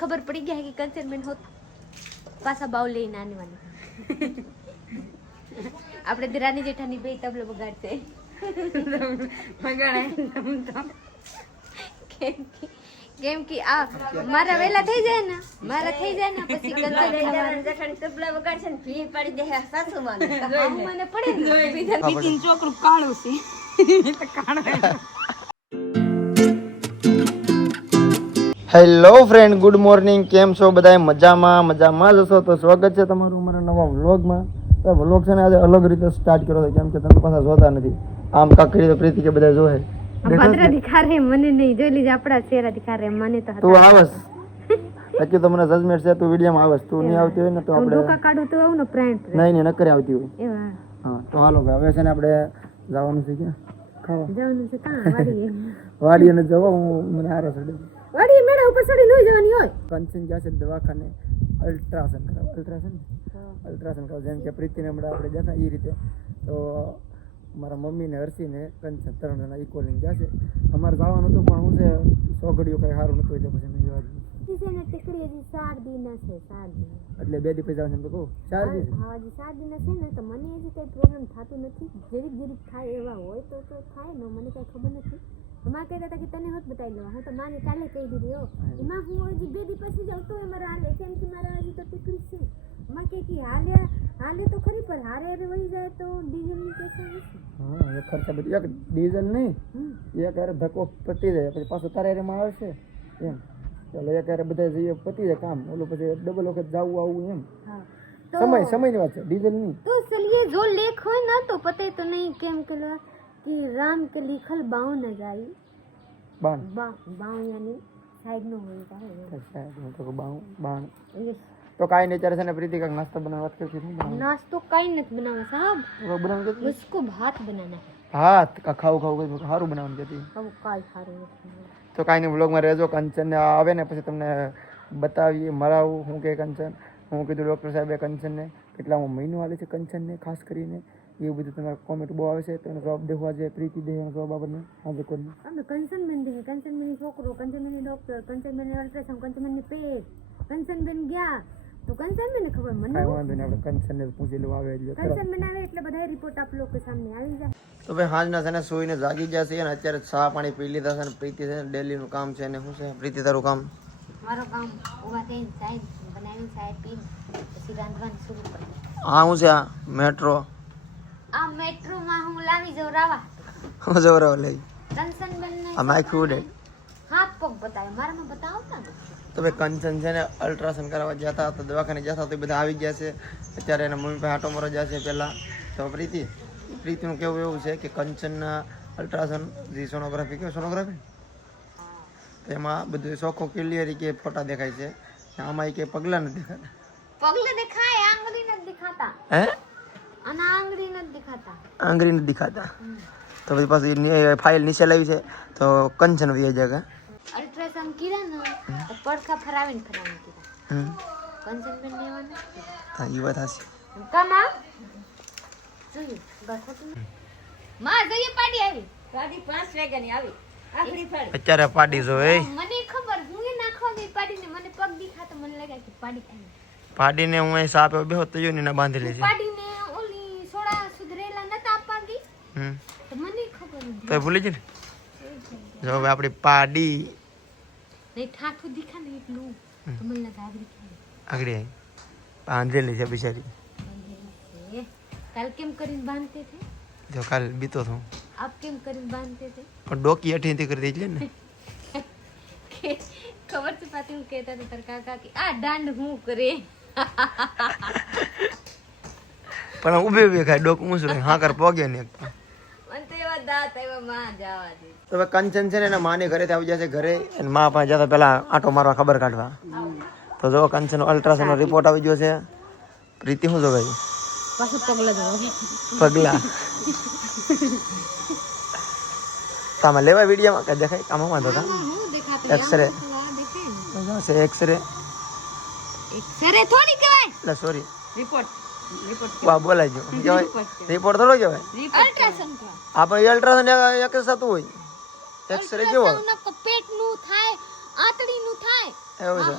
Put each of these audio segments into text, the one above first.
खबर पड़ी गया है कि कंसर्नमेंट हो पासा बाउल લઈને આને વાળી આપણે દિરાની જેઠાની બે તબલો બગાડશે બગાડે કેમ કે આ મારા વેલા થઈ જાય ને પછી જઠાણી તબલા વગાડશે ને ભી પાડી દે સાસુ માને મને પડે ને બીતીન ચોકડું કાળું છે તો કાળું હેલો ફ્રેન્ડ, ગુડ મોર્નિંગ. કેમ છો બધા? મજામાં જ હશો. તો સ્વાગત છે તમારું અમારા નવા વ્લોગમાં. તો વ્લોગ છે ને આજે અલગ રીતે સ્ટાર્ટ કર્યો છે, કેમ કે તમે પાછા જોતા નથી. આમ કાકડી તો પ્રીતિ કે બધા જોહે. ભદ્ર દિખા રે મને નહીં જોઈ લીધા આપડા ચહેરા દિખા રે મને તો તું આવસ હજી તો મને જજમેન્ટ છે, તું વિડીયોમાં આવસ. તું નહીં આવતી હોય ને તો આપણે ડોકા કાઢું તો આવું ને ફ્રેન્ડ નહીં નકરે આવતી હોય. એવા હા તો હાલો ભાઈ, હવે છે ને આપણે જવાનું છે ક્યાં ખાવા? જવાનું છે કાં વાડીએ વાડીએ ને જવા. હું મને આરે ચડે વાડીએ મેળા ઉપર ચડી લઈ જવાની હોય. કંચન ગયા છે દવાખાને અલ્ટ્રાસાઉન્ડ કરાવ, જેમ કે પ્રીતિને હમણાં આપણે જતા એ રીતે. તો મારા મમ્મીને હર્ષીને કંચન 3 જણા ઇક્વલિંગ ગયા છે. અમારે જવાનું હતું પણ હું છે સોગડીઓ કઈ સારું નતું એટલે પછી મેં જવા દીધું. એટલે 2 દી પછી જવાનું છે એમ તો કહું 4 દી હા હજી 7 દિન છે ને તો મને હજી કઈ પ્રોબ્લેમ થતો નથી. જેવી થાય એવા હોય તો થાય ને, મને કઈ ખબર નથી. માં કહેતા હતા કે તને હોત બતાવી લેવા, હું તો માને કાલે કહી દીધી હો. એમાં હું હજી 2 દી પછી જાઉં તો મારા હાલે, કેમ કે મારા હજી તો ટીકડી છે. માં કે હાલે તો ખરી, પણ હારે વહી જાય તો ડીઝલની પૈસા નથી. હા એ ખર્ચા બધું એક ડીઝલ નહીં, એક હારે ધક્કો પતી જાય પછી પાછું તારે હારે માં આવશે એમ. ચાલો એક હારે બધા જઈએ પતી જાય કામ, ઓલું પછી ડબલ વખત જવું આવું એમ. સમયની વાત છે, ડીઝલ નહીં. તો ચलिए જો લેખ હોય ना तो पते तो नहीं केम के कि राम के लिखल बाव न जाई બાણ बाव यानी साइड नो होई બાણ તો કાંઈ નહીં. ત્યારે છે ને પ્રીતિ કાંઈક નાસ્તો બનાવવા વાત કરતી હતી. नाश्तो कई नहीं बनाना साहब, બનાવવાનું કહેતી उसको भात बनाना है. હા ખાવું સારું બનાવવાનું કહેતી. अब काई खारो તો કાંઈ નહીં, વ્લોગમાં રહેજો. કંચન આવે ને પછી તમને બતાવીએ, મળાવું હું કે કંચન. હું કીધું ડૉક્ટર સાહેબે કંચનને કેટલામાં મહિનો હાલે છે કંચનને ખાસ કરીને, એવું બધું તમારે કોમેન્ટ બહુ આવે છે. તો એનો જવાબ દેવા છે પ્રીતિ દે એનો જવાબ આપણને આજે કરીને. અમે કંચનબેન દે, કંચનબેન છોકરો, કંચનબેન ડોક્ટર, કંચનબેન અલ્ટ્રાસાઉન્ડ, કંચનબેન પેટ, કંચનબેન ગયા તો કંચનબેન ને ખબર, મને કાંઈ વાંધો નહીં, આપણે કંચનને પૂછી લેવું આવે એટલે. કંચનબેન આવે એટલે બધા રિપોર્ટ આપ લોકો સામે આવી જાય. તો ભાઈ હાજના છે ને સૂઈને જાગી ગયા છે અને અત્યારે ચા પાણી પી લીધા છે. અને પ્રીતિ છે ને ડેલીનું કામ છે. ને શું છે પ્રીતિ તારું કામ? મારો કામ ઉભા થઈને ચાય બનાવીને ચાય પીને પછી રાંધવાનું શરૂ કરી. હા હું છે આ મેટ્રો આ મેટ્રોમાં હું લાવી જાઉં રાવા હું જવરાવ લઈ કંચનબેન ને આ માઇક ઉડે હાથ પગ બતાવે, મારામાં બતાવો ને. તો ભાઈ કંચન છે ને અલ્ટ્રાસાઉન્ડ કરાવવા ગયા હતા, તો દવાખાને ગયા હતા, તો બધા આવી ગયા છે. અત્યારે એના મમ્મી પાસે આટો મારો ગયા છે પહેલાં. તો પ્રીતિનું કેવું એવું છે કે કંચનના અલ્ટ્રાસાઉન્ડ જે સોનોગ્રાફી કહેવાય, સોનોગ્રાફી તો એમાં બધું ચોખ્ખો ક્લિયર કે ફોટા દેખાય છે. આમાં કે પગલાં નથી દેખાતા. પગલે દેખાય, આંગળી નથી દેખાતા. હે અને આંગળી નથી દેખાતા. આંગળી નથી દેખાતા. તો પછી પાછી ફાઇલ નીચે લાવી છે તો કંચન વી જગા અલ્ટ્રાસાઉન્ડ કીધા ને તો પડખા ફરાવીને કીધા. કંચનબેન લેવાના હા એ વાત હશે. કમા જોઈએ બસ હતું. માં જોઈએ પાડી આવી, ગાડી 5 વાગ્યાની આવી આખરી ફાડી. અત્યારે પાડી જો એ મને ખબર, હું એ નાખવા ગઈ પાડીને, મને પગ દીખાતો, મને લાગ્યા કે પાડી આવી. પાડીને હું અહીં સાપે બેહો તો જોઈને ના બાંધેલી છે. પાડીને ઓલી સોડા સુધરેલા નતા આપવા ગઈ તો મને ખબર નથી. તો ભૂલી જ ને જો હવે આપણી પાડી નહીં ઠાઠું દીખા ને એટલું તો મને લાગે આગળ આગળ બાંધેલી છે બિચારી. કાલ કેમ કરીને બાંધતે થે? જો કાલ બીતો છું આપ કેમ કરીને બાંધતે થે? પણ ડોકી અઠીથી કરી દેજે ને. ખબર છે પાછી હું કહેતા હતા તાર કાકા કે આ દાંડ હું કરે પણ ઊભી ઊભી ખાય ડોક ઊંચું રહે હા કર પોગે ને. મને તો એવા દાંત આવ્યા માં જવા દે. તો હવે કંચન છે ને એના માની ઘરેથી આવી જશે ઘરે, અને મા પાસે જતા પહેલા આંટો મારવા ખબર કાઢવા. તો જો કંચનનો અલ્ટ્રાસાઉન્ડનો રિપોર્ટ આવી ગયો છે. પ્રીતિ શું જો ભાઈ પાછું પગલા જવા પગલા તામાં લેવા વિડીયોમાં કે દેખાય કામમાં વાંધો તા એક્સરે એક્સરે થોડી કહેવાય એટલે સોરી રિપોર્ટ વાહ બોલાઈ ગયો કહેવાય રિપોર્ટ થોડો કહેવાય. અલ્ટ્રાસાઉન્ડ આપણે અલ્ટ્રાસાઉન્ડ એક જ થતું હોય, એક્સરે કેવો પેટનું થાય, આંતળીનું થાય, એવું છે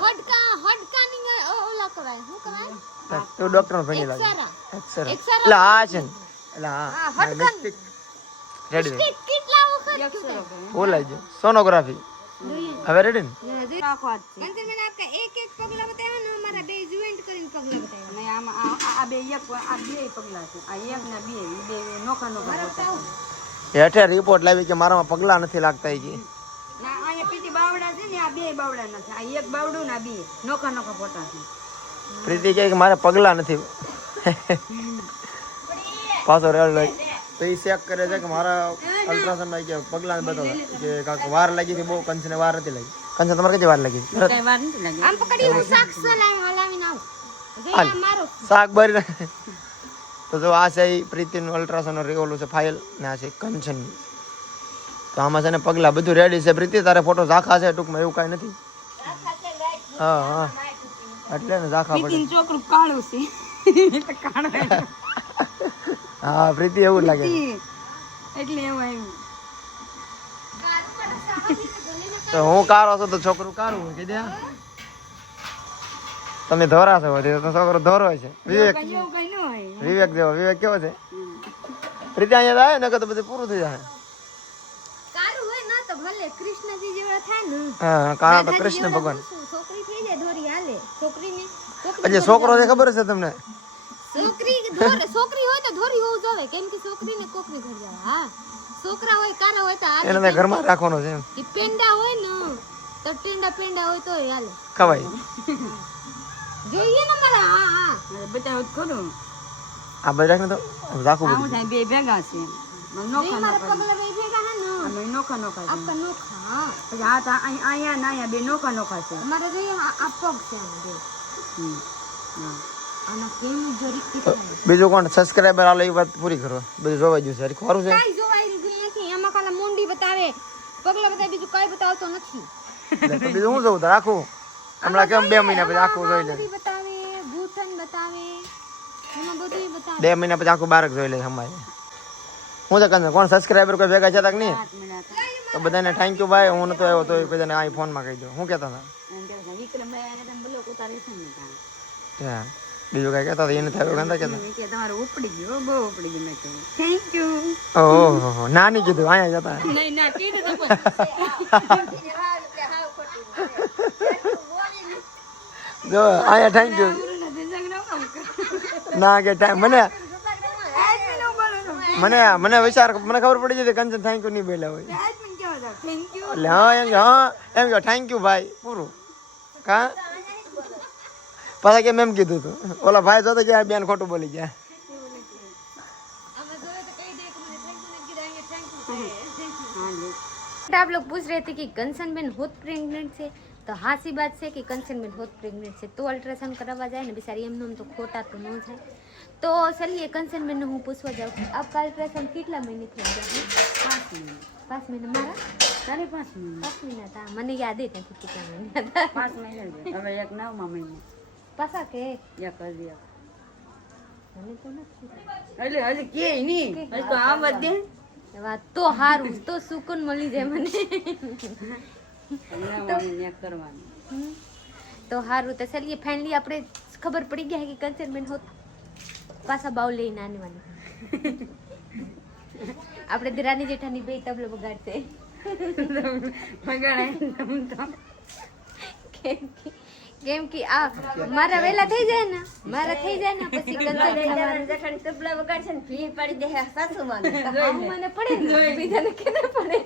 હડકાની ઓલા કરાય શું કરાય તું ડોક્ટર નો ભણી લાગે એક્સરા. અક્ષર એક્સરા એટલે આ છે ને એટલે હા, હા હડકન. મિસ્ટેક રેડી કેટલા વખત બોલાઈ ગયો સોનોગ્રાફી હવે રેડી ને कंचन मैंने आपका एक एक पगला बताया ना हमारा बे ज्वाइंट કરીને પગલા બતાવ્યા નહીં આમાં આ બે એક આ બે પગલા છે આ એક ને બે નોખા નોખા હોતા છે. હેઠે રિપોર્ટ લાવી કે મારામાં પગલા નથી લાગતા ઈ કે ના અહીંયા પીછી બાવડા છે ને આ બે બાવડા નથી આ એક બાવડું ને આ બે નોખા નોખા ફોટા છે. પ્રીતિ કહે કે મારે પગલા નથી પાછો રેડ લઈ તો એ ચેક કરે છે કે મારા અલ્ટ્રાસાઉન્ડમાં કે પગલા બતાવે કે કાંક વાર લાગી હતી બહુ કંચને વાર નથી લાગી કંચન તમારે કેટલી વાર લાગી કઈ વાર નથી લાગી. આમ પકડી હું સાક્ષ હલાવીને આવું હાલ. જોયા મારો શાક ભરી નાખે. તો જો આ છે ઈ પ્રીતિનું અલ્ટ્રાસાઉન્ડ ઓલું છે ફાઇલ ને આ છે કંચન તો આમાં છે ને પગલા બધું રેડી છે પ્રીતિ તારે ફોટો ઝાખા છે ટૂંકમાં એવું કાંઈ નથી હા હા એટલે ને ઝાખા પડે તીન છોકરું કાળું છે એટલે કાળું હા પ્રીતિ એવું જ લાગે છે. એટલે એવું આવ્યું. તો હું કારો છું તો છોકરું કારું હોય કીધે તમે ધોરા છો વળી તો છોકરો ધોરો હોય છે વિવેક એવું કઈ ન હોય. વિવેક જેવો વિવેક કેવો છે પ્રીતિ અહીંયા આવે ને તો બધું પૂરું થઈ જાય કારું હોય ના તો ભલે કૃષ્ણજી જેવા થાય ને હા કાળા તો કૃષ્ણ ભગવાન છોકરી થઈ જાય ધોરી હાલે છોકરીને હજી છોકરો છે ખબર છે તમને છોકરી હોય તો ધોરી હોવું જોઈએ કેમ કે છોકરીને કોકરી ઘર જાય હા છોકરા હોય કારા હોય તો એને મેં ઘરમાં રાખવાનો છે એમ એ પેંડા હોય ને તો પેંડા હોય તો હાલે ખવાય જોઈએ ને મારા હા હા મારે બતાવું તો ખરું. આ બધા રાખને તો રાખવું આ હું બધું થાય બે ભેગા છે નોખા મારા નોખા પગલા બે ભેગા હે ને આમાં નોખા નોખા છે. આપકા નોખા હા પછી આ તો અહીંયા ના અહીંયા બે નોખા નોખા છે. અમારે જોઈએ આ પગ છે આમાં જો હમ. હા. આના કેમ જરી બીજું કોણ સબસ્ક્રાઇબર આલો એ વાત પૂરી કરો બધું જોવાઈ ગયું છે હરી ખરું છે કાઈ જોવાઈ રહ્યું નથી એમાં ખાલી મોંડી બતાવે પગલા બતાવે બીજું કાઈ બતાવતો નથી એટલે તો બીજું હું જોઉં તો રાખું હમણાં કેમ 2 મહિના પછી આખું જોઈ લે બધી બતાવે ભૂતન બતાવે એમાં બધું બતાવે 2 મહિના પછી આખું બારક જોઈ લે અમારે હું તો કહું કોણ સબસ્ક્રાઇબર કોઈ ભેગા છે તક નહીં 5 મિનિટ તો બધાને થેન્ક યુ ભાઈ હું નતો આવ્યો તો બધાને આ ફોનમાં કહી દો હું કહેતા હતા એમ કે વિક્રમભાઈ આને તમે બ્લોક ઉતારી છે ને કાં. હા બીજું કઈ કહેતા હતા એને થયું ગંદા કહેતા મેં કે તમારે ઉપડી ગયું બહુ ઉપડી ગયું મેં કહ્યું થેન્ક યુ. ઓહો નાની કીધું અહીંયા જતા નહીં ના કીધું તો જો અહીંયા થેન્ક યુ ના કે ટાઈમ મને વિચાર મને ખબર પડી જતી કંચન થેન્ક યુ નહીં બોલ્યા હોય થેન્ક યુ. એટલે હા એમ કે થેન્ક યુ ભાઈ પૂરું કા પાછા કેમ એમ કીધું તું ઓલા ભાઈ જોતો કે આ બેન ખોટું બોલી ગયા आप लोग पूछ रहे थे कि कंचन बेन बहुत प्रेग्नेंट है तो हासी बात है कि कंचन बेन बहुत प्रेग्नेंट है तो अल्ट्रासाउंड करावा जाए ने बिचारी एम तो खोटा तो न जाए तो चलिए कंचन बेन हूँ पूछवा जाऊँ कि आपका अल्ट्रासाउंड कितना महीने थे 5 મિનિટ 5 महीने मारा તારે 5 મિનિટ 5 महीना था मैंने याद ही नहीं कितना महीना था 5 મહિના જ. હવે એક 9મા મહિને पासा के એક હજી એક. मैंने तो नहीं એટલે હજી કે નહીં હજી તો આમ જ દે વાત તો હારું તો સુકૂન મળી જાય મને 9મા મહિને એક કરવાનું. તો હારું તો ચલીએ ફાઇનલી આપણે ખબર પડી ગયા કે કંચન બેન હોત પાછા બાઉ લઈને આનવાની આપણે દિરાની જેઠાની બે તબલો બગાડશે બગાડાય તમ તો. કેમ કે આ મારા વેલા થઈ જાય ને પછી કંચન બેન જેઠાણી તબલા વગાડશે ને ભી પાડી દે સાસુમાં મને પડે ને બીજાને કેને પડે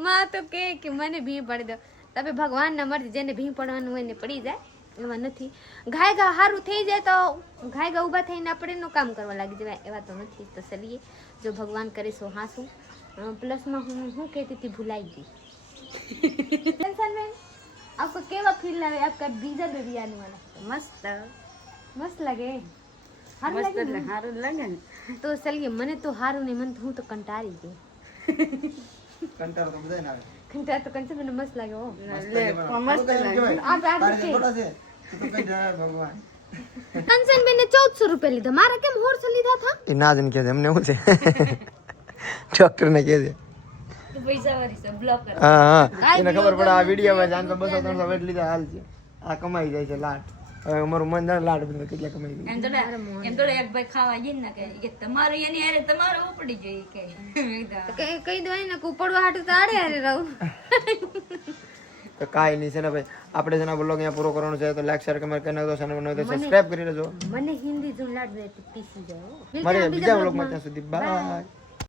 માં તો કે મને ભી પડી દો તમે ભગવાન ના મરજી જેને ભી પડવાનું હોય ને પડી જાય એવા નથી ઘાય ઘા હારું થઈ જાય તો ઘાય ઘા ઊભા થઈને આપણે એનું કામ કરવા લાગી જવાય એવા તો નથી તો ચલીએ જો ભગવાન કરે સો હાસું પ્લસમાં હું કહેતી હતી ભૂલાઈ ગઈ टेंशन में आपको केवा फील लगे आपका बीजा बेबी आने वाला મસ્ત मस्त लगे हारू મસ્ત लगे એટલે ना? સારું લાગે ને. तो चलिए मने तो हारू नहीं मन तो हूँ तो कंटारी गई કંટાળો તો બધાને આવે कंटार तो कंचन में मस्त लगे वो લે મસ્ત લાગે. आप आप देखिए છે તો કઈ જાય ભગવાન कंचन मैंने 1400 रुपए लीधा मारा केम होर से लीधा था એ ના જન કે એમને શું છે ડોક્ટર ને કહે છે હા એને ખબર પડે આ વિડીયોમાં જાણ તો 200-300 વેટ લીધા હાલ છે આ કમાઈ જાય છે લાટ હવે અમારું મન જાણે લાટ બધું કેટલા કમાઈ જાય એમ તો એક ભાઈ ખાવા જઈને ને કે તમારું એની હારે તમારું ઉપડી જોઈએ કે કહી દેવાય ને કુપડવા હાટું તો આડે હારે રહું તો કાંઈ નહીં છે ને ભાઈ આપણે છે ને બ્લોગ અહીંયા પૂરો કરવાનો છે તો લાઈક શેર કમેન્ટ કરી નાખજો ચેનલ બનાવો તો સબસ્ક્રાઇબ કરી લેજો મને હિન્દી જો લાડ દે પીસી જાઓ મારે બીજા બ્લોગમાં ત્યાં સુધી બાય